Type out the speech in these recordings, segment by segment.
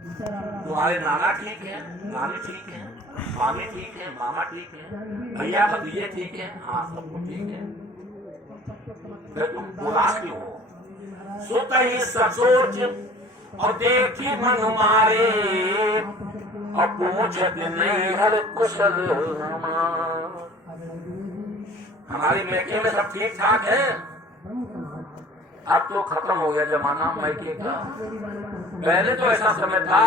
तुम्हारे नाना ठीक है, नानी ठीक है, मामी ठीक है, मामा ठीक है, भैया भतीजे ठीक है, हाँ सब कुछ ठीक है, फिर तुम उदास क्यों हो? सुत ही ससोच और देखी मन मारे और पूछत नहीं हर कुशल हमारे मैके में सब ठीक ठाक है। अब तो खत्म हो गया जमाना मैके का। पहले तो ऐसा समय था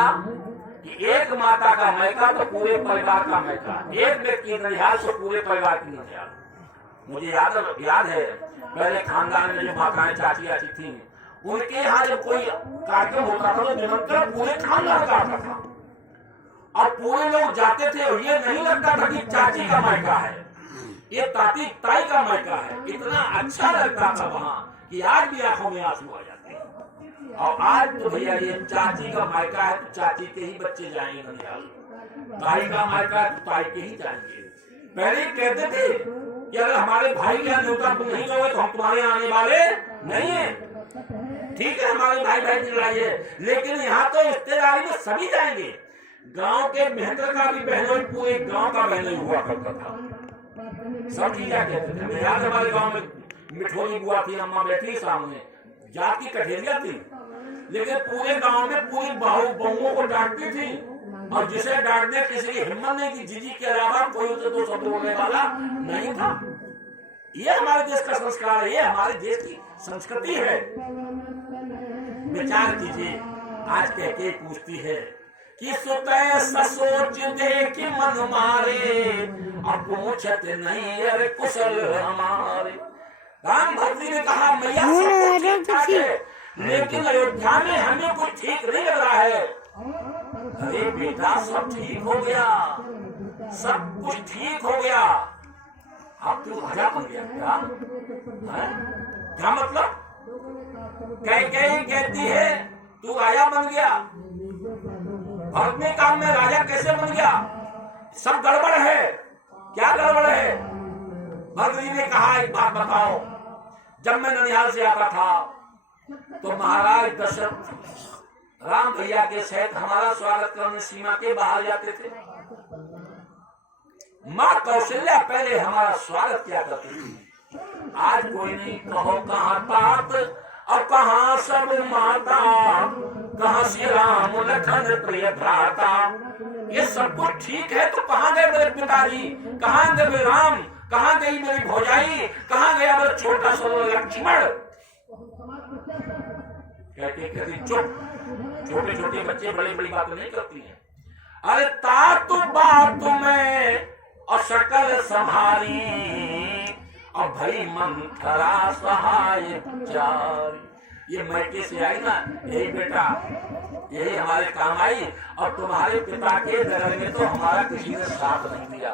कि एक माता का मैका तो पूरे परिवार का मैका, एक व्यक्ति ननिहाल तो पूरे परिवार की ननिहाल। मुझे याद है पहले खानदान में जो माताएं चाची आती थी, उनके यहाँ जब कोई कार्यक्रम होता था तो निमंत्रण पूरे खानदान का आता था और पूरे लोग जाते थे और ये नहीं लगता था कि चाची का मायका है, ये ताई का मायका है। इतना अच्छा लगता था वहाँ कि आज भी आंखों में आंसू आ जाते हैं। और आज तो भैया ये चाची का मायका है तो चाची के ही बच्चे जाएंगे ननिहाल, ताई का मायका है तो ताई के ही जाएंगे। पहले कहते थे कि अगर हमारे भाई यहाँ न्योता तुम नहीं दोगे तो हम तुम्हारे आने वाले नहीं है। ठीक है, हमारे भाई भाई चिल्लाइए, लेकिन यहाँ तो रिश्तेदारी में सभी जाएंगे। गांव के मेहनत का भी बहनों पूरे गांव का बहनों हुआ करता था। सब ठीक है कहते थे। याद हमारे गांव में मिठोरी बुआ थी, अम्मा बैठी सामने, जात की कठेरिया थी, लेकिन पूरे गांव में पूरी बहुओं को डांटती थी और जिसे डांटने किसी की हिम्मत नहीं थी। जीजी के अलावा कोई उसे दो शब्द बोलने वाला नहीं था। ये हमारे देश का संस्कार है, ये हमारे देश की संस्कृति है। विचार कीजिए, आज कह के पूछती है कि सुतः ससोच देखी मन मारे अब पूछत नहीं अरे कुशल हमारे। राम भक्ति ने कहा मैया सब कुछ ठीक ठाक है, लेकिन अयोध्या में हमें कुछ ठीक नहीं लग रहा है। अरे बेटा सब ठीक हो गया, सब कुछ ठीक हो गया। अब तू राजा बन गया क्या? क्या मतलब? कहीं कहती है तू राजा बन गया, अपने काम में राजा कैसे बन गया? सब गड़बड़ है। क्या गड़बड़ है? भक्त जी ने कहा एक बात बताओ, जब मैं ननिहाल से आता था तो महाराज दशरथ राम भैया के सहित हमारा स्वागत करने सीमा के बाहर जाते थे। माँ कौशल्या पहले हमारा स्वागत किया करती थी। आज कोई नहीं, कहो कहाँ तात और कहाँ सब माता, कहाँ श्री राम लखन प्रिय भ्राता। ये सब कुछ ठीक है तो कहाँ गए मेरे पिताजी, कहाँ गए मेरे राम, कहाँ गई मेरी भौजाई, कहाँ गया मेरा छोटा सा लक्ष्मण? कहती चुप, छोटे छोटे बच्चे बड़ी बड़ी बातें नहीं करती हैं। अरे तात बात में और शकल संहारी और भई मंथरा सहाय चारी। ये मैके से आई ना, यही बेटा, यही हमारे काम आई और तुम्हारे पिता के दरबार में तो हमारा किसी ने साथ नहीं दिया।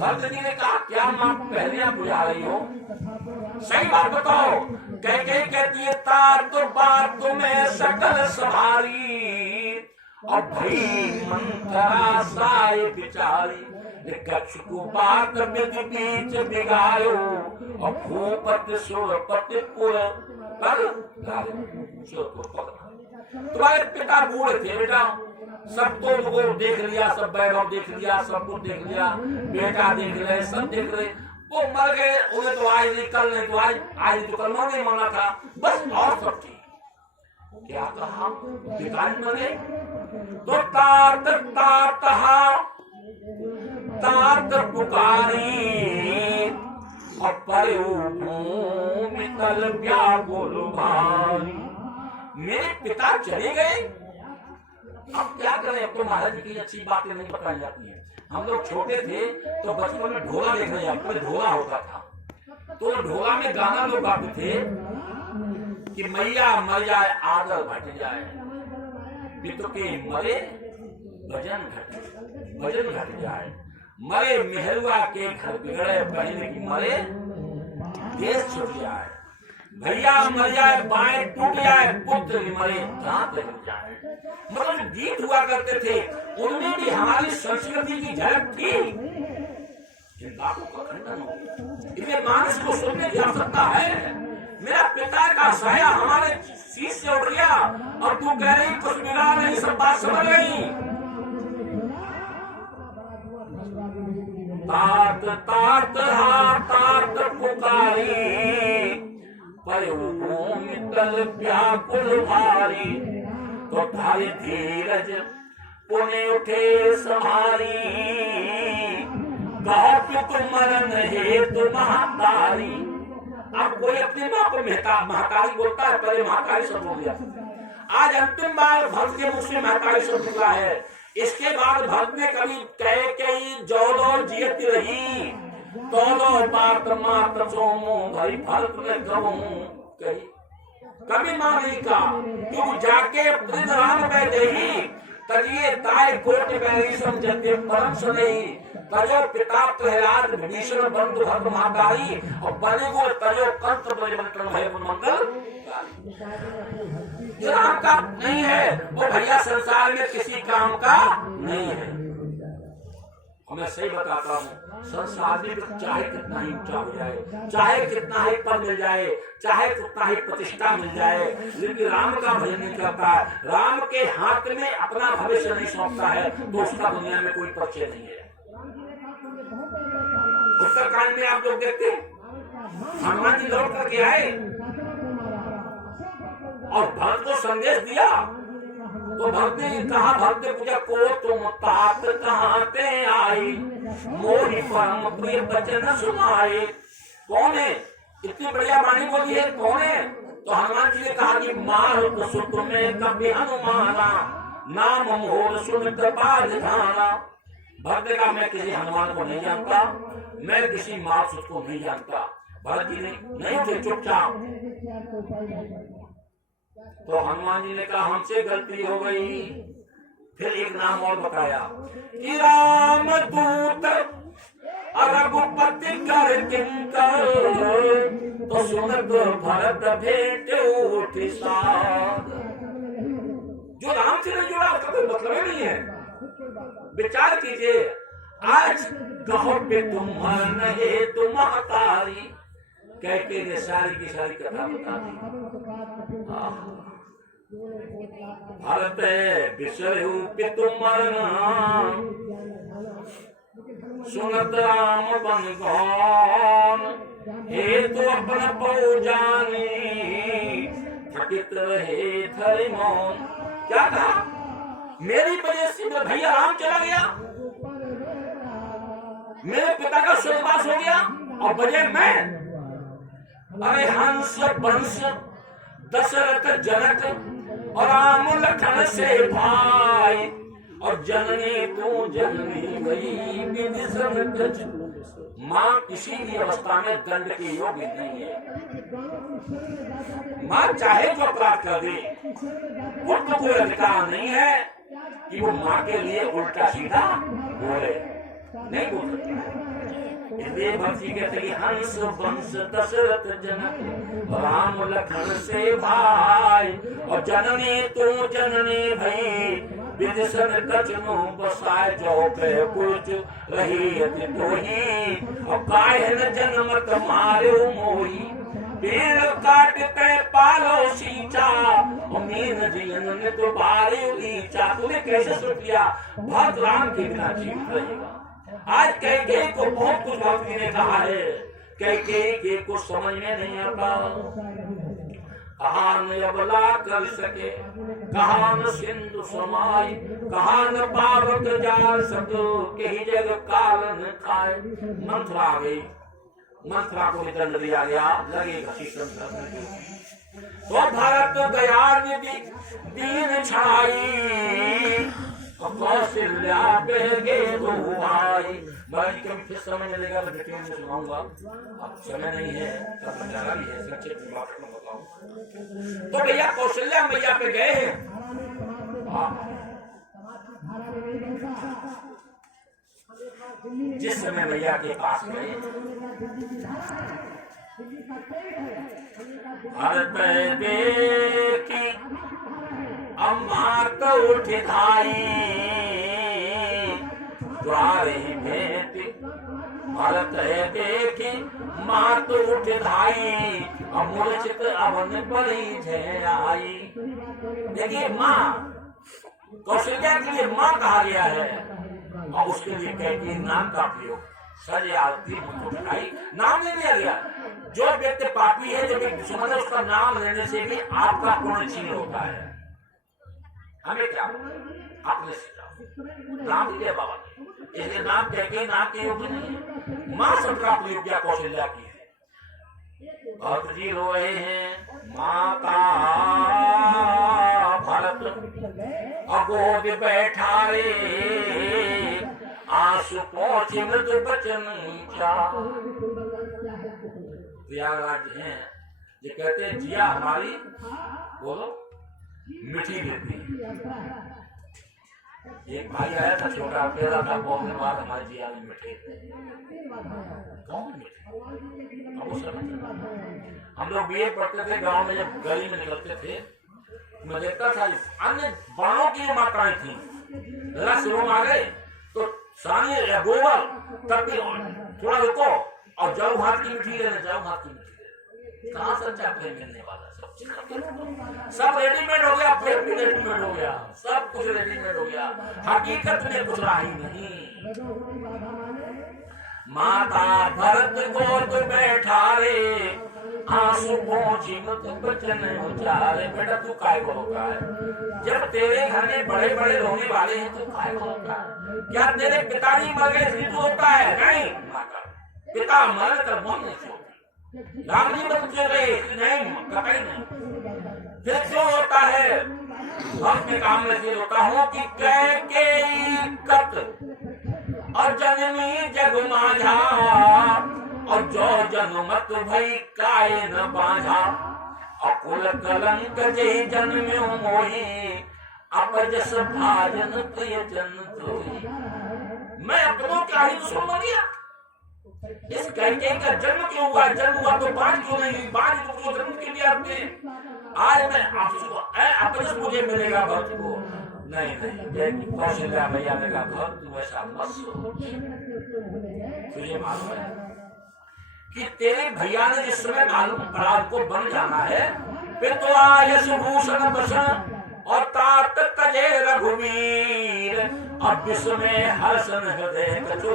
भक्त जी ने कहा क्या माँ पहले बुझा रही हो? सही बात बताओ। कहती है तात बात में सकल संहारी और भई मंथरा सहाय बिचारी। कच्छ को बात बीच बिगायो और भूपति सुरपति पुर पर तुम्हारे पिता बूढ़े थे बेटा, सब तो लोगों देख लिया, सब वैभव देख लिया, सब कुछ देख लिया, बेटा देख रहे, सब देख रहे, वो मर गए। उन्हें तो आज नहीं, कल नहीं, तो आज तो कल नहीं माना था बस, और सब ठीक। क्या कहा पिताजी मरे तो तात पुकारी और मितल व्याकुल भारी। मेरे पिता चले गए, अब क्या करें? अब तो महाराज जी की अच्छी बातें नहीं बताई जाती है। हम लोग छोटे थे तो बचपन में ढोला देखने जाते थे, ढोला होता था तो ढोला में गाना लोग गाते थे कि मैया मर जाए आदर घट जाए, पितु के मरे भजन घट जाए, मरे मेहरुआ के घर बिगड़े, बहन की मरे देश छूट जाए, भैया मर जाए बाएं टूट जाए, पुत्र मरे दांत हिल जाए। मतलब गीत हुआ करते थे, उनमें भी हमारी संस्कृति की झलक थी। इन बातों का खंडन हो, इनके मानस को सुनने की आवश्यकता है। मेरा पिता का साया हमारे शीश से उड़ गया और तू कह रही कुछ बिगाड़ नहीं, सब बात समझ गई। तात तात हा तात पुकारी, पर भूमि तल व्याकुल भारी, तो थारी धीरज पुण्य उठे समारी, कहो तुम मरण हेतु महातारी। अब कोई अपनी माँ को महातारी बोलता है, पहले महातारी शब्द हो गया। आज अंतिम बार भक्त के मुख से महातारी शब्द निकला है। इसके बाद भक्त ने कभी कहे कई जौलो जियत रही, तोलो बात मात्र सोमो भाई भक्त ने कही कभी मां नहीं कहा, क्यों जाके प्रिय राम बैठे ही तजिए ताय कोट बैरी समझते परम सुनेही, तजो पिता प्रहलाद विभीषण बंधु भक्त महातारी, और बने को तजो कंठ ब्रजमंडल भय मंगल। जो राम का नहीं है वो भैया संसार में किसी काम का नहीं है। मैं सही बताता हूँ, संसार में चाहे कितना ही ऊंचा हो जाए, चाहे कितना ही पद मिल जाए, चाहे कितना ही प्रतिष्ठा मिल जाए, लेकिन राम का भजन नहीं करता है, राम के हाथ में अपना भविष्य नहीं सौंपता है, तो उसका दुनिया में कोई परिचय नहीं है। उत्तरकांड में आप लोग देखते हनुमान जी लौट करके आए और भक्त को संदेश दिया, तो भक्त ने कहा, भक्त ने पूछा को तुम तात कहाँ ते आई, मोहि परम प्रिय वचन सुनाए। कौन है? इतनी बढ़िया वाणी बोली है, कौन है? तो हनुमान जी ने कहा कि मारुत सुत में कभी हनुमाना, नाम मोर सुन कृपा दिखाना। भक्त ने कहा मैं किसी हनुमान को नहीं जानता, मैं किसी मारुत को नहीं जानता। भरत जी नहीं थे, चुपचाप। तो हनुमान जी ने कहा हमसे गलती हो गई। फिर एक नाम और बताया कि राम दूत रघुपति कर किंकर, तो सुनत भरत भेंट उठी साध। जो राम से नहीं जुड़ा उसका कोई मतलब ही नहीं है। विचार कीजिए, आज कहो पे तुम मरण है तुम महतारी, कहते ने सारी की सारी कथा बता दी। भरत बिसरहु पितु मरना, सुनत राम बन गौन, हे तो अपन पौ जानी, थकित रहे थरे मौन। क्या कहा? मेरी वजह से भैया राम चला गया, मेरे पिता का स्वर्गवास हो गया, और बजाय मैं, अरे हंस वंश दशरथ जनक और राम लखन से भाई, और जननी तू जननी भई विधि। माँ किसी भी अवस्था में दंड के योग्य नहीं है। माँ चाहे जो अपराध कर दे, वो तो कोई अधिकार नहीं है कि वो माँ के लिए उल्टा सीधा बोले, नहीं बोल सकता। इसलिए भक्ति कहते कि हंस वंश दशरथ जनक राम लखन से भाई, और जननी तू जननी भई विदिशन कचनो बसाए, जो पे कुछ रही अति तोही, और काहे न जन्म तुम्हारे मोही, पेड़ काटते पालो सींचा, और मीन जीवन ने तो बारे ऊंचा। तूने कैसे सोच लिया भक्त राम के बिना जीवित रहेगा? आज कैकेयी को बहुत कुछ भक्ति ने कहा है, कैकेयी को समझ में नहीं आता। कहा न अबला कर सके, कहा न सिंधु समाई, कहा न पावक जाल सको, कहीं जग काल न खाए। मंथरा आ गई, मंथरा को दंड दिया गया, लगे घसी संतन। तो भारत दयाल दीन छाई, कौशल्या बेगे भाई। बाकी कभी फिर समय मिलेगा तो डिटेल में सुनाऊंगा, अब समय नहीं है, तब नजारा भी है, संक्षेप में बात में बताऊं। तो भैया कौशल्या मैया पे गए, जिस समय मैया के पास गए, भारत देखी अम्मा तो उठी धाई, द्वारे भेंट भरत है देखी मात उठ धाई, मूर्छित अवन परी झेल आई। देखिए माँ कौशल्या के लिए माँ कहा गया है और उसके लिए कैकेयी नाम का प्रयोग सजाती उठाई नाम नहीं लिया गया। जो व्यक्ति पापी है, जो व्यक्ति दुश्मन है, उसका नाम लेने से भी आपका पुण्य छीन होता है। हमें क्या आपने नाम दिया बाबा ने, इसलिए नाम कैकेयी नाम के योग्य नहीं है। माँ सबका प्रयोग किया कौशल्या की है। भक्त जी रोए हैं माता भरत अगोद बैठा रे, आंसू पहुंची मृदु बचन क्या। प्रयागराज हैं ये कहते हैं जिया हमारी बोलो मीठी रहती है। एक भाई आया था छोटा, कह रहा था बहुत दिन बाद हमारी जिया में मीठे कौन मीठे। हम लोग बीए पढ़ते थे गांव में, जब गली में निकलते थे मैं देखता था अन्य बाणों की मात्राएं थी। रस लोग आ गए तो सानी या गोबर तब भी थोड़ा रुको और जाओ हाथ की मिट्टी लेने, जाओ हाथ की मिट्टी। कहाँ सच्चा प्रेम मिलने वाला, सब रेडीमेड हो गया, प्रेम भी रेडीमेड हो गया, सब कुछ रेडीमेड हो गया, हकीकत में कुछ रहा ही नहीं। माता भरत गोद बैठा रे, आंसू पहुंची मत बचन उचारे। बेटा तू काय को रोका है, जब तेरे घर में बड़े बड़े रोने वाले हैं तो काय को रोका है। क्या तेरे पिताजी मर गए इसलिए तू रोता है? नहीं, पिता मर कर मन नहीं छोड़ती। राम जी मत चले नहीं, कतई नहीं। फिर क्यों होता है? हम के काम में से होता हूँ कि कैकेयी कत और जननी जग माझा, और जो जनमत भई काय न बाझा। अकुल कलंक जय जन्म्यो मोही, अपजस भाजन प्रिय जन तोही। मैं अपनों क्या ही दुश्मन बन गया? इस कैकेयी का जन्म क्यों हुआ? जन्म हुआ तो बाज क्यों नहीं? बाज तो जन्म के लिए आपने आज मैं आपसे अपजस मुझे मिलेगा भक्त को। नहीं नहीं, कौशल्या भैया ने कहा भक्त तू ऐसा मत सोच। तुझे मालूम है कि तेरे भैया ने जिस समय मालूम अपराध को बन जाना है, फिर तो आयस भूषण बसन और तात तजे रघुवीर, अब विस्मय हर्षण हृदय कछु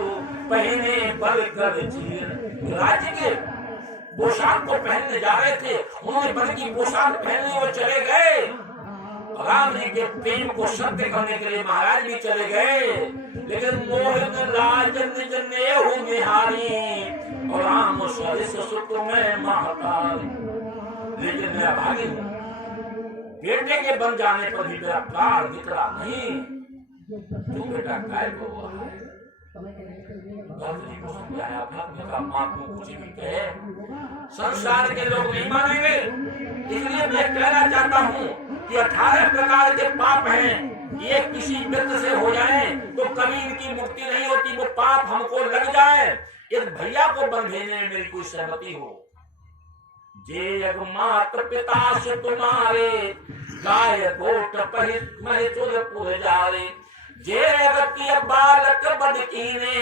पहने बल कर चीर। राज्य के पोशाक को पहनने जा रहे थे, उन्होंने बल की पोशाक पहनने और चले गए। राम जी के प्रेम को सत्य करने के लिए महाराज भी चले गए, लेकिन मोहित राजन जने हो निहारी, और राम सरिस सुत में महतारी। लेकिन मेरा भागी बेटे के बन जाने पर भी मेरा प्राण निकला नहीं। तू बेटा काय को हुआ है? को समझाया भक्त का माँ को कुछ भी कहे संसार के लोग नहीं मानेंगे। इसलिए मैं कहना चाहता हूँ कि 18 प्रकार के पाप हैं, ये किसी व्यक्ति से हो जाए तो कभी इनकी मुक्ति नहीं होती। वो पाप हमको लग जाए, इस भैया को बंधेने में मेरी कोई सहमति हो। जे यग मात पिता से तुम्हारे, गाय गोट पहित महितुर जारे। जे अगत्य बालक बदकीने,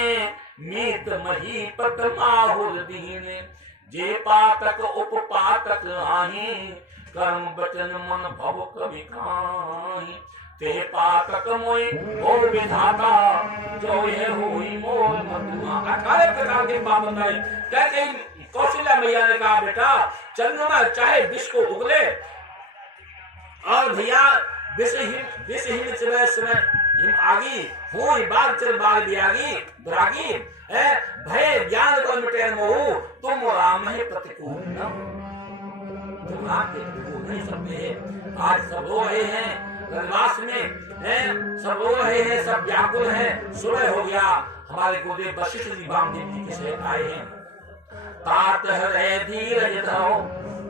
मीत मही पत माहुर दीने। जे पातक उपपातक आही, कर्म बचन मन भव कवि खाही। ते पातक मोई ओ विधाता, जो ये हुई मोर मधुआ। 18 प्रकार के पाप बनाए। कहते कौशल्या मैया ने कहा बेटा चंद्रमा चाहे विष को उगले, और भैया विषहीन चले समय हिम आगी हो, बाग चल बाग बियागी दुरागी। भय ज्ञान को मिटे मोह, तुम राम है प्रतिकूल नहीं सकते। आज सब रो रहे हैं रनवास में, सब रो रहे हैं, सब व्याकुल हैं। सुबह हो गया, हमारे गुरुदेव वशिष्ठ जी वामदेव जी के शहर आए हैं। तात हृदय धीरज धरो,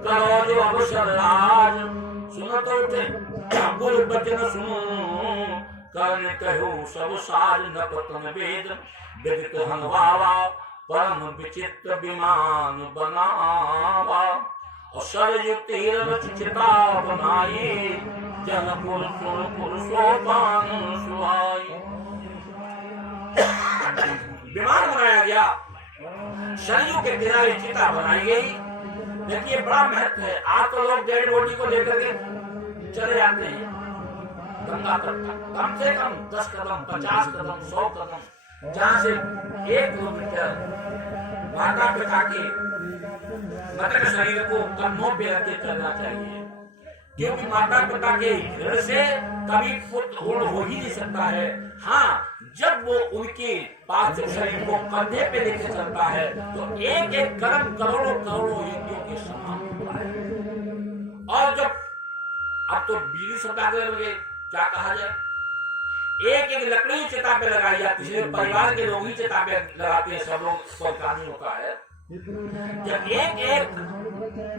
करो जो अवसर राज। सुनो तो उठे गुरु बचन सुनो, कर्ण कहो सब साज। न पतन वेद विदित हनवावा, परम विचित्र विमान बनावा। और सरयु तीर चिता बनाई, जनपुर सुरपुर शोभान सुहाई। विमान बनाया गया सरयू के किनारे चिता बनाई गई। देखिए बड़ा महत्व है। आज तो लोग डेड बॉडी को लेकर के चले जाते हैं गंगा तट तक, कम से कम 10 कदम, 50 कदम, 100 कदम, जहाँ से 1 किलोमीटर माता पिता के मृतक शरीर को कंधों पे रख के चलना चाहिए, क्योंकि माता पिता के ऋण से कभी पुत्र ऋण हो ही नहीं सकता है। हाँ, जब वो उनके पार्थिव शरीर को कंधे पे लेके चलता है तो एक एक कदम करोड़ों करोड़ों यज्ञों के समान होता है। और जब अब तो बिजली सत्याग्रह लगे, क्या कहा जाए, एक एक लकड़ी चिता पे लगाई जाती है, परिवार के लोग ही चिता पे लगाते हैं, सब लोग सरकारी होता है। जब एक एक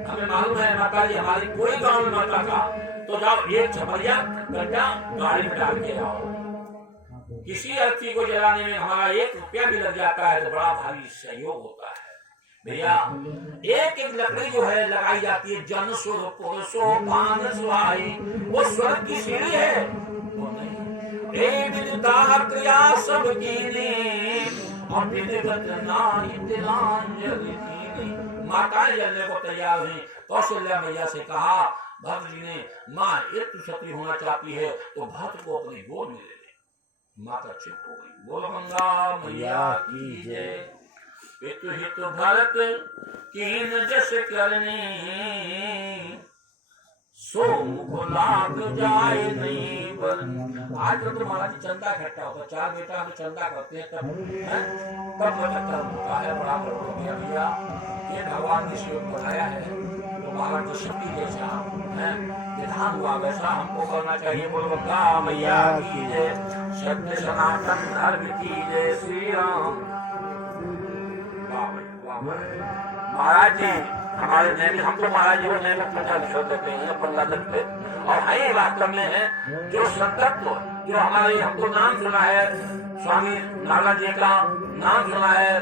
हमें मालूम है माता जी हमारी कोई गांव में माता का, तो जाओ एक छपरिया गड्ढा गाड़ी में डाल के आओ। किसी अर्थी को जलाने में हमारा 1 रुपया भी लग जाता है तो बड़ा भारी सहयोग होता है। भैया एक एक लकड़ी जो है लगाई जाती है, जन सुर पुरुषो भान सुहाई, वो स्वर्ग की सीढ़ी है, वो नहीं क्रिया सब माताएं जलने को तैयार हुई। कौशल्या मैया से कहा, भक्त जी ने माँ एक क्षत्रिय होना चाहती है तो भक्त को अपनी गोद में ले ले। माता चुप हो गई। बोल गंगा मैया की जय। पितु हित भरत कीन जस करनी, सो मुख लाग जाए नहीं बर। आज तो महाराज चंदा इकट्ठा होता, 4 बेटा हम चंदा करते हैं, तब कर्म होता है। बड़ा हो गया भैया, ये भगवान ने शिव बनाया है तो महाराज जो शक्ति जैसा है विधान हुआ वैसा हमको करना चाहिए। बोलो गंगा मैया की जय। सत्य सनातन धर्म की जय। श्री राम। महाराज जी हमारे नैमित, हम तो महाराज जी को नैमित पूजा छोड़ देते हैं 15 दिन पे, और है वास्तव में है जो संतत्व जो हमारे, हमको नाम सुना है स्वामी लाला जी का नाम सुना है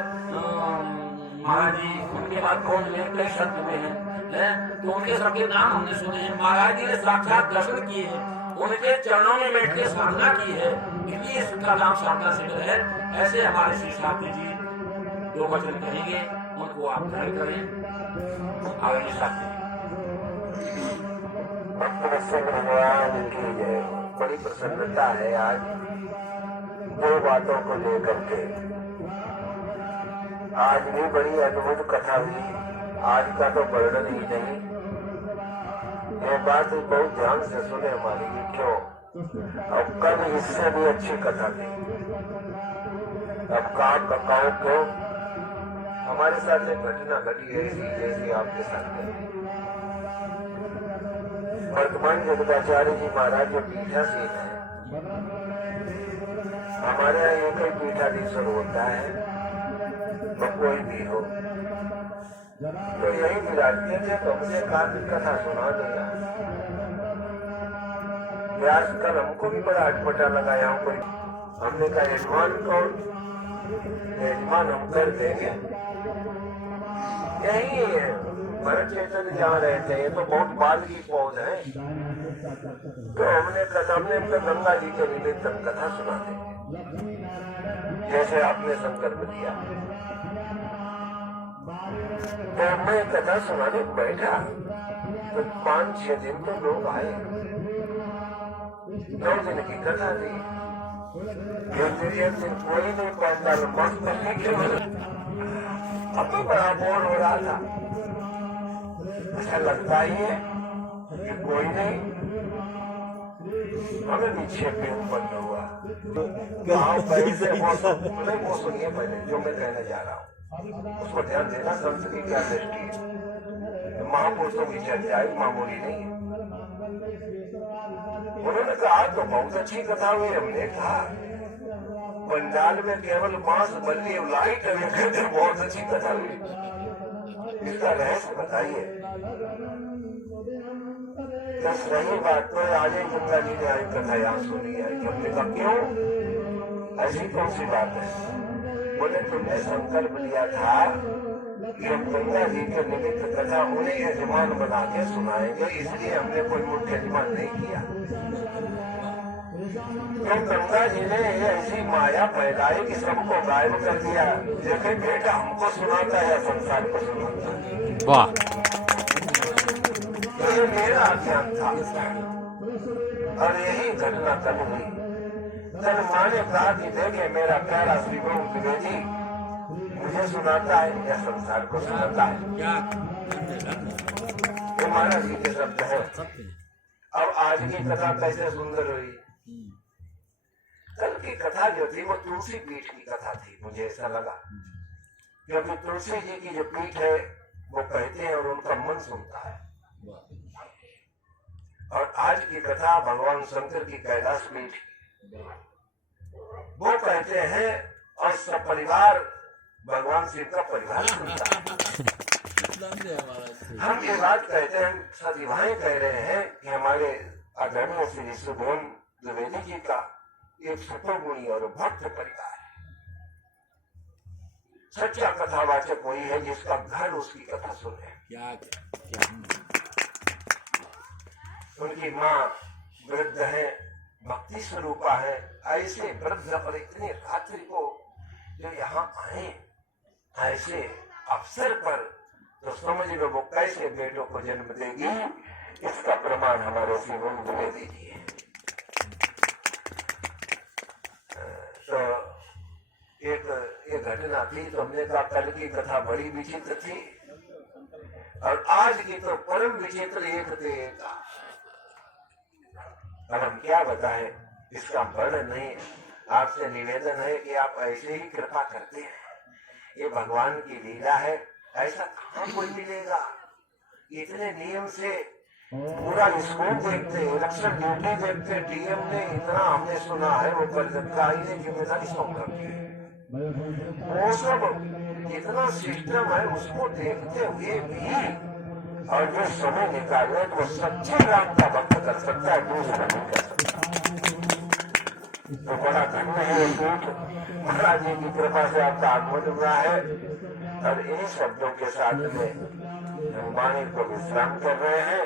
महाराज जी, उनके बाद कौन कई संत हुए हैं, तो उनके सबके नाम हमने सुने हैं। महाराज जी ने साक्षात दर्शन किए हैं, उनके चरणों में बैठ के साधना की है, इसलिए इसका नाम साधना शिविर है। ऐसे हमारे श्री शास्त्री जी जो वचन कहेंगे उनको आप ग्रहण करें। आगे शास्त्री भगवान की जय। बड़ी प्रसन्नता है आज 2 बातों को लेकर के। आज भी बड़ी अद्भुत कथा हुई, आज का तो वर्णन ही नहीं। ये बात बहुत ध्यान से सुने हमारी, क्यों अब कल इससे भी अच्छी कथा थी। अब काम ककाओ क्यों हमारे साथ एक घटना घटी है ऐसी जैसी आपके साथ घटी। वर्तमान जगदाचार्य जी महाराज जो पीठासीन है, हमारे यहाँ एक ही पीठाधीश्वर होता है, तो कोई भी हो तो यही विराजते थे। तो मुझे काफी कथा सुना दिया। व्यास कल हमको भी बड़ा अटपटा लगाया कोई, हमने कहा यजमान कौन, यजमान हम कर देंगे। यही है भरत चैतन्य जहाँ रहते हैं तो बहुत बाल की पौध है, तो हमने कहा हमने अपने गंगा जी के निमित्त कथा सुना देंगे जैसे आपने संकल्प दिया। तो मैं कथा सुनाने बैठा तो 5-6 दिन तो लोग आए, 9 दिन की कथा थी। एक दिन कोई नहीं पहुंचा, अब तो बड़ा बोर हो रहा था। ऐसा लगता ही है कि कोई नहीं, हमें नीचे पे बंद हुआ। वो सुनिए पहले जो मैं कहने जा रहा हूँ, उसको ध्यान देना। संत की क्या दृष्टि है, महापुरुषों की चर्चा है, मामूली नहीं है। उन्होंने कहा तो बहुत अच्छी कथा हुई। हमने कहा पंडाल में केवल बांस बल्ली लाइट लेकर बहुत अच्छी कथा हुई, इसका रहस्य बताइए। तो सही बात तो आज गंगा जी ने आज कथा यहाँ सुनी है। हमने कहा क्यों, ऐसी कौन सी बात है? बोले तुमने संकल्प लिया था कि हम गंगा जी के निमित्त कथा उन्हें यजमान बना के सुनाएंगे, इसलिए हमने कोई मुख्य यजमान नहीं किया। तो गंगा जी ने ऐसी माया फैलाई कि सबको गायब कर दिया। देखे बेटा हमको सुनाता है या संसार को सुनाता है। वाह। तो ये मेरा अज्ञान था और यही घटना तब हुई। तब माँ ने कहा कि देखे मेरा प्यारा श्री गुरु द्विवेदी मुझे सुनाता है या संसार को सुनाता है। ये महाराज जी के शब्द है। अब आज की कथा कैसे सुंदर हुई। कल की कथा जो थी वो तुलसी पीठ की कथा थी, मुझे ऐसा लगा, क्योंकि तुलसी जी की जो पीठ है वो कहते हैं और उनका मन सुनता है। और आज की कथा भगवान शंकर की कैलाश पीठ, वो कहते हैं और सब परिवार भगवान शिव का परिवार सुनता है। हम ये बात कहते हैं, सदिवाएं कह रहे हैं कि हमारे आदरणीय श्री सुभोन द्विवेदी जी का एक सतोगुणी और भक्त परिवार है। सच्चा कथावाचक वही है जिसका घर उसकी कथा सुने। उनकी माँ वृद्ध है, भक्ति स्वरूपा है। ऐसे वृद्ध पर इतने रात्रि को जो यहाँ आए ऐसे अवसर पर, तो समझ लो वो कैसे बेटों को जन्म देगी। इसका प्रमाण हमारे शिवम द्विवेदी जी है। तो एक घटना थी, तो हमने कहा कल की कथा बड़ी विचित्र थी और आज की तो परम विचित्र एक थे एक। अब हम क्या बताएं, इसका वर्णन नहीं। आपसे निवेदन है कि आप ऐसे ही कृपा करते हैं। ये भगवान की लीला है, ऐसा कहाँ कोई मिलेगा। इतने नियम से पूरा स्कूल देखते, इलेक्शन ड्यूटी देखते, डीएम ने इतना हमने सुना है, वो कलकत्ता ने जिम्मेदारी सौंप रखी है। वो सब जितना सिस्टम है उसको देखते हुए भी और जो समय निकाले तो सच्चे राम का भक्त कर सकता है, दूसरा नहीं कर सकता। तो बड़ा धन्य है महाराज जी की कृपा से आपका आगमन हुआ है। और इन शब्दों के साथ में हम वाणी को विश्राम कर रहे हैं।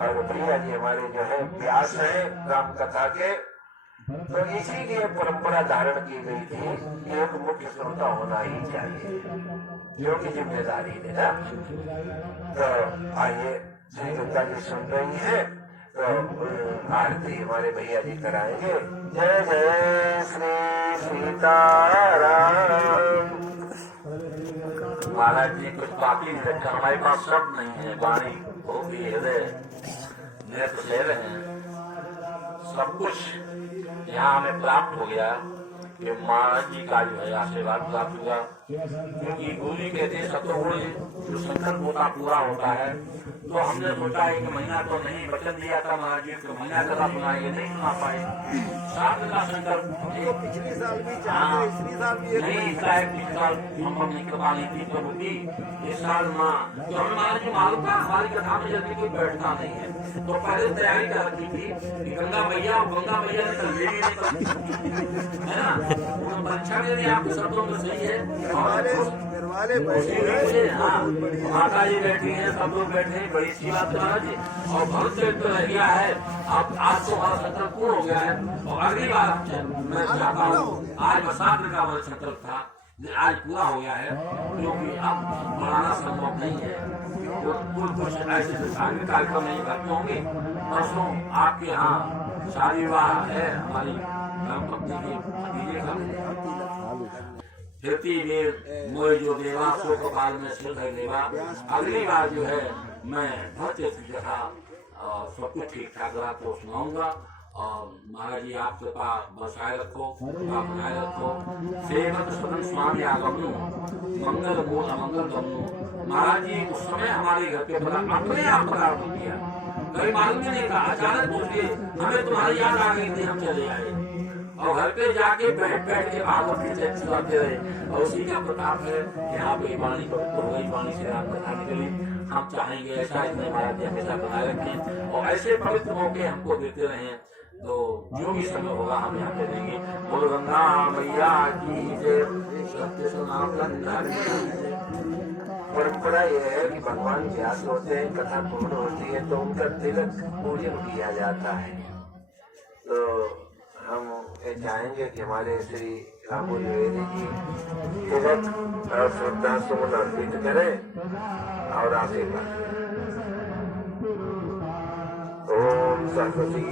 और भैया जी हमारे जो है व्यास है राम कथा के, तो इसीलिए परंपरा धारण की गई थी कि एक मुख्य श्रोता होना ही चाहिए, जो की जिम्मेदारी है ना। तो आइए, श्री गंगा जी सुन रही है तो आरती हमारे भैया जी कराएंगे। जय जय श्री सीताराम। महाराज जी कुछ बाकी नहीं रखा, हमारे पास शब्द नहीं है, वाणी होगी हृदय नृत्य ले रहे हैं। सब कुछ यहाँ हमें प्राप्त हो गया कि महाराज जी का जो है आशीर्वाद प्राप्त हुआ। क्योंकि गुरु जी कहते हैं सतोगुण जो संकल्प होता पूरा होता है। तो हमने सोचा एक महीना तो नहीं, वचन दिया था महाराज जी को महीना कथा सुनाएंगे, नहीं सुना पाए। साथ का संकल्प पिछले साल भी चाहते, इसी साल भी नहीं, पिछले साल हम अपनी कृपा नहीं थी प्रभु की। इस साल माँ तो हमें महाराज जी मालूम था हमारी कथा में जल्दी कोई बैठता नहीं है, तो पहले तैयारी कर रखी थी कि गंगा भैया ने तो मेरी है ना, परीक्षा में भी आपके शब्दों में सही है। वाले बैठे, हाँ, माता जी बैठी हैं, सब लोग बैठे हैं, बड़ी सी बात महाराज जी। और बहुत देर तो रह गया है, अब आज तो हमारा संकल्प पूर्ण हो गया है। और अगली बार मैं चाहता हूँ, आज बरसात का हमारा संकल्प था, आज पूरा हो गया है, क्योंकि अब बढ़ाना संभव नहीं है। कुछ ऐसे धार्मिक कार्यक्रम नहीं करते होंगे। परसों आपके यहाँ शादी विवाह है हमारी धर्मपत्नी के भतीजे का, मोह जो देवा सो कपाल में सिर धर लेवा। अगली बार जो है मैं भक्त कथा और सब कुछ ठीक ठाक रहा तो सुनाऊंगा। और महाराज जी आप कृपा बसाए रखो, कृपा बनाए रखो। सेवक सदन स्वामी आगमनु मंगल मूल अमंगल गमनु। महाराज जी उस समय हमारे घर पे अपने आप पदार्पण किया, कभी मालूम ही नहीं था। अचानक पूछ के हमें तुम्हारी याद आ गई थी, हम चले आए और घर पे जाके बैठ के भागवत के सुनाते रहे। और उसी का प्रताप है कि आप ये वाणी पवित्र हो गई, वाणी से आप कथा निकली। हम चाहेंगे ऐसा इसमें महाराज जी हमेशा बनाए रखें और ऐसे पवित्र मौके हमको देते रहें। तो जो भी समय होगा हम यहाँ पे देंगे। बोल गंगा मैया की जय, सत्य सनातन परंपरा यह है कि भगवान व्यास होते हैं, कथा पूर्ण होती है तो उनका तिलक पूजन किया जाता है। तो हम ये चाहेंगे कि हमारे श्री रामू द्विवेदी जी तिलक और श्रद्धा सुमन अर्पित करें और आशीर्वाद। ओम सरस्वती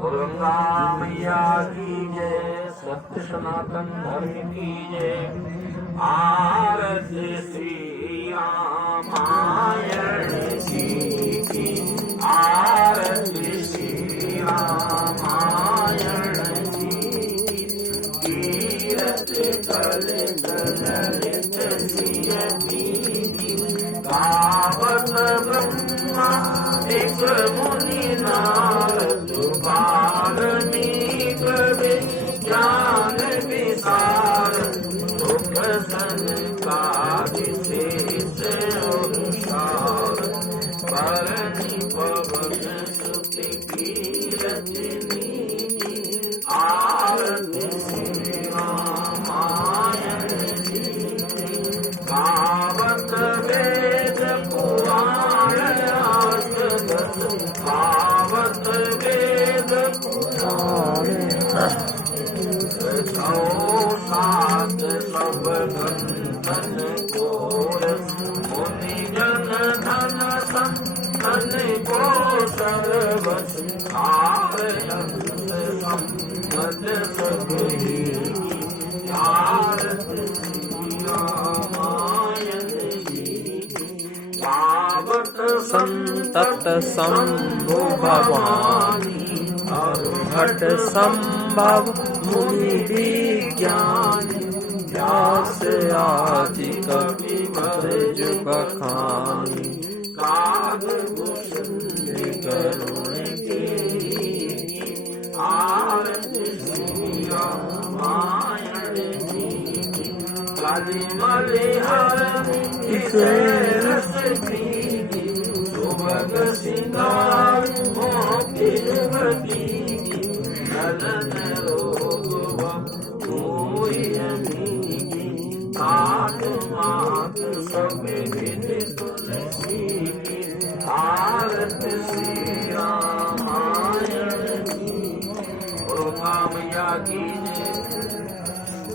गंगा मैया की जय, सत्य सनातन धर्म की जय। आरती श्री रामायण की, आरती श्री रामायण की। तीरथ कल ललित गावत ब्रह्मा एक मुनि नारद वाल्मीकि ज्ञान विशारद सुख संसार शेष अनुसार परनि पवन सुत कीरति आरती श्री रामायण गावत वेद पुराण गावत वेद पुराण सात सब बंधन घोर मुनि जन धन संतन को सर्वस संत सब आरती संतत शंभु भवानी घट संभव मुनि विज्ञानी व्यास आदि कवि भज बखानी काग भूषण करुण की आरती श्री रामायण की काली मलिहारी रस की सुभग सिंगार मोती नलन रोग कोई आठ मात सब विधि तुलसी आरती श्री रामायण मैया की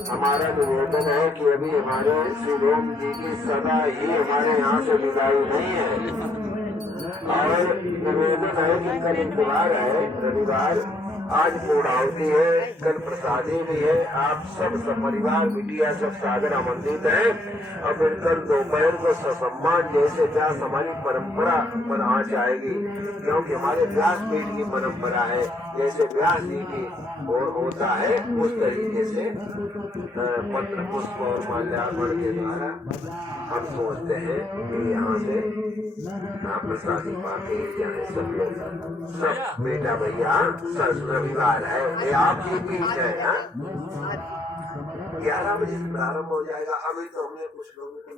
हमारा निवेदन है कि अभी हमारे श्री राम जी की सदा ही हमारे यहाँ से विदाई नहीं है और निवेदन है कि कल इतवार है, रविवार, आज पूर्णाहुति है, कल प्रसादी भी है। आप सब परिवार मीडिया सब सादर आमंत्रित हैं और फिर कल दोपहर को ससम्मान जैसे व्यास हमारी परंपरा पर आँच आएगी, क्योंकि हमारे व्यास पीठ की परंपरा है। जैसे व्यास जी की होता है उस तरीके से पत्र पुष्प और माल्यार्पण के द्वारा हम सोचते हैं कि यहाँ से प्रसादी पाके जाए सब लोग, सब बेटा भैया। रविवार है, ये आपकी पीठ है। 11 बजे से प्रारंभ हो जाएगा। अभी तो हमने कुछ लोगों को